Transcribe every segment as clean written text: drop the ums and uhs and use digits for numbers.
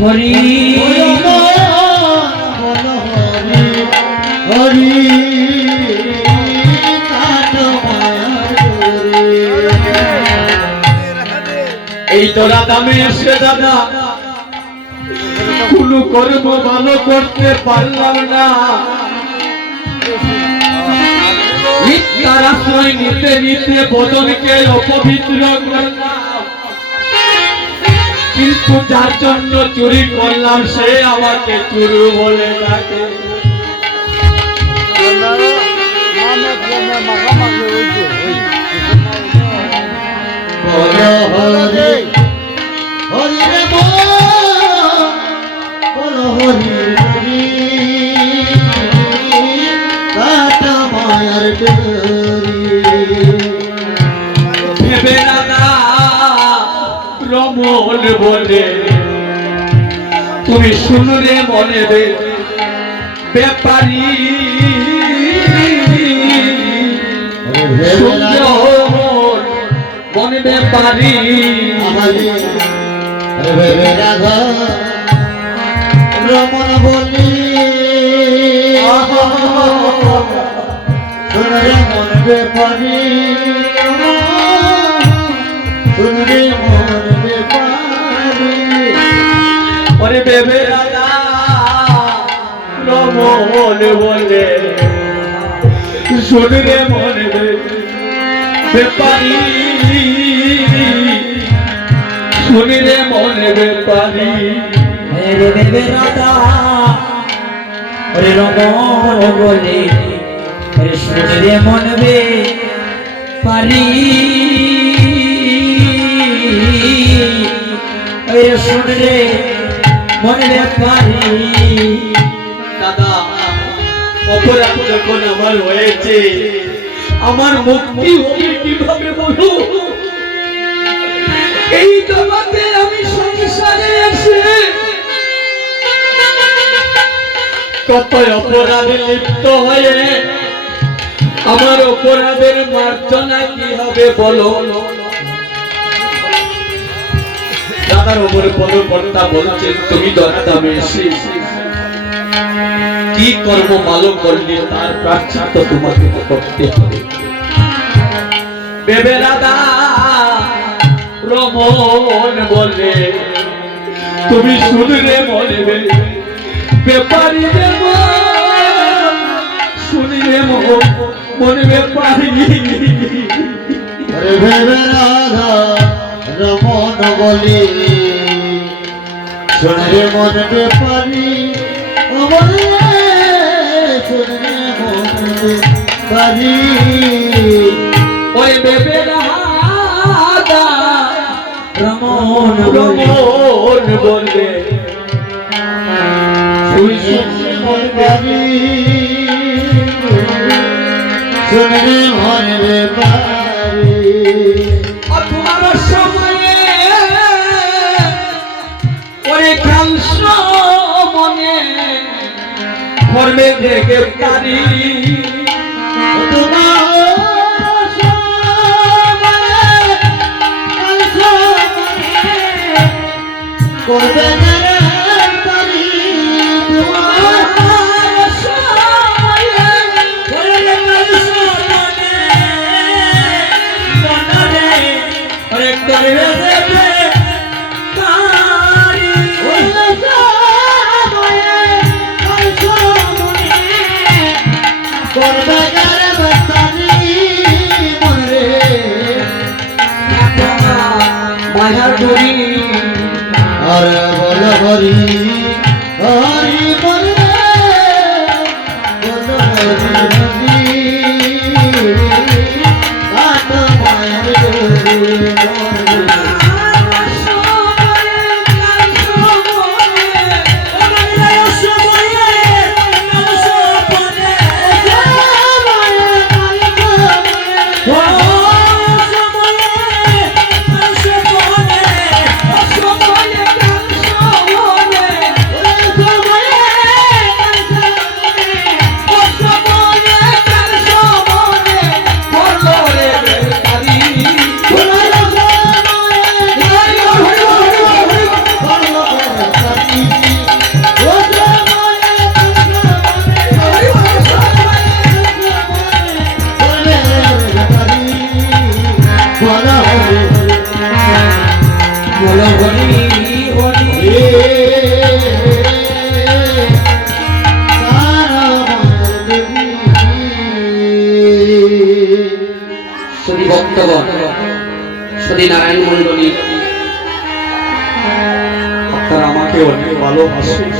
হরি হরি এই তো রাধামে এসে দাদা কোন কর্ম ভালো করতে পারলাম না, মিথ্যার আশ্রয় নিতে নিতে বদনকে অপবিত্র করলাম, কিন্তু যার জন্য চুরি করলাম সে আমাকে চুরু বলে ডাকে। ভেবে দাদা রমন বলে তুমি শুনলে মনে ব্যাপারী মনে ব্যাপারী রমন বলি মন ব্যাপারী ওরে বেবে রাধা রমন বলে শুনরে মনে ব্যাপারী শুনরে মনে ব্যাপারী বেবে রাধা ওরে রমন বলে শুনরে মনে ব্যাপারী শুনরে মনে ব্যাপারী। দাদা অপরাধ যখন আমার হয়েছে আমার মুক্তি হবে কিভাবে বলো? এই জগতে আমি সংসারে এসে কত অপরাধে লিপ্ত হয়ে আমার অপরাধের মার্জনা কি হবে বলো? দাদার উপরে পদকর্তা বলছেন তুমি দয়াদামে এসে কি কর্ম ভালো করলে তার প্রায়শ্চিত্ত তোমাকে করতে হবে। বেবে রাধা রমন বলে তুমি শুনলে মনে ব্যাপারী শুনলে মনে ব্যাপারী বেবে রাধা রমন বলে শুনলে মন ব্যাপারী শুনলে মন ব্যাপারী ওই বেবে রাধা রমন বলে শুনলে মন ব্যাপারী শুনলে মন ব্যাপারী মনে মর্মে থেকে পারি করবে মায়া করি আর বল ভক্তগণ, সতীনারায়ণ মণ্ডলী, আপনারা আমাকে অনেক ভালোবাসেন।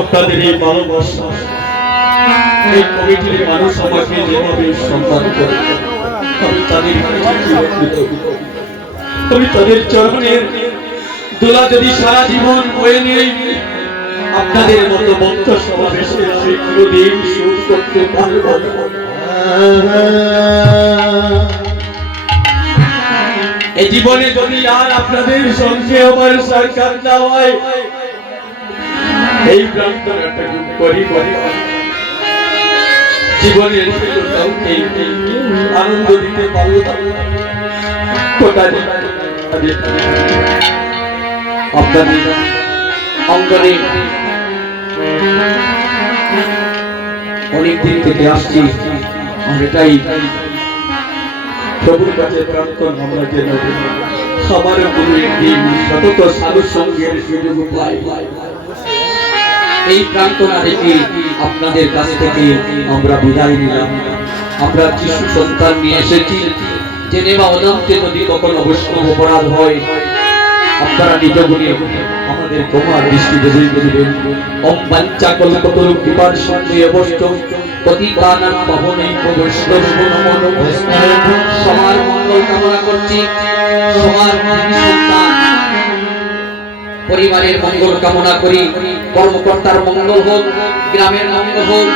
আপনাদের এই ভালোবাসা, এই কমিটির মানুষ আমাকে যেভাবে সম্মান করে, আমি তাদের কাছে চিরকৃতজ্ঞ। আমি তাদের চরণের দোলা যদি সারা জীবন বয়ে নেই, আপনাদের মতো ভক্ত সমাবেশে আমি কোনোদিন সুখ করতে পারব না। এই জীবনে যদি আর আপনাদের সঙ্গে আমার সাক্ষাৎ না হয়, এই প্রার্থনাটা করি জীবনের আনন্দ দিতে পারবো আপনাদের অঙ্গনে অনেক দিন থেকে আসছি। আর এটাই প্রভুর কাছে প্রার্থনা, আমরা যেন আমার কোনো একদিন সতত সাধু সঙ্গের সুযোগ পাই। এই প্রার্থনা রেখে আপনাদের কাছ থেকে আমরা বিদায় নিলাম। আমরা যিশু সন্তান নিয়ে এসেছি, জেনে বা অজান্তে যদি কখনো বৈষ্ণব অপরাধ হয়, আপনারা নিজ গুণে আমাদের ক্ষমার দৃষ্টি দেবেন। ওম বাঞ্ছা কল্পতরু কৃপার সঙ্গে অবশ্য পতিতানাং পাবনৈব বৈষ্ণবো নমো নমঃ। সবার মঙ্গল কামনা করছি, সবার সন্তান পরিবারের মঙ্গল কামনা করি। কর্মকর্তার মঙ্গল হোক, গ্রামের মঙ্গল হোক,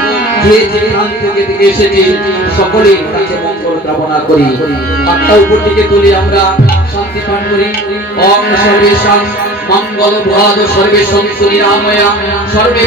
যে যেখান থেকে এসেছে সকলের কাছে মঙ্গল কামনা করি। হাতটা উপর দিকে তুলে আমরা শান্তি পাঠ করি। ওম সর্বেশাং মঙ্গল ভূয়াদ সর্বে সন্তু নিরাময়া সর্বে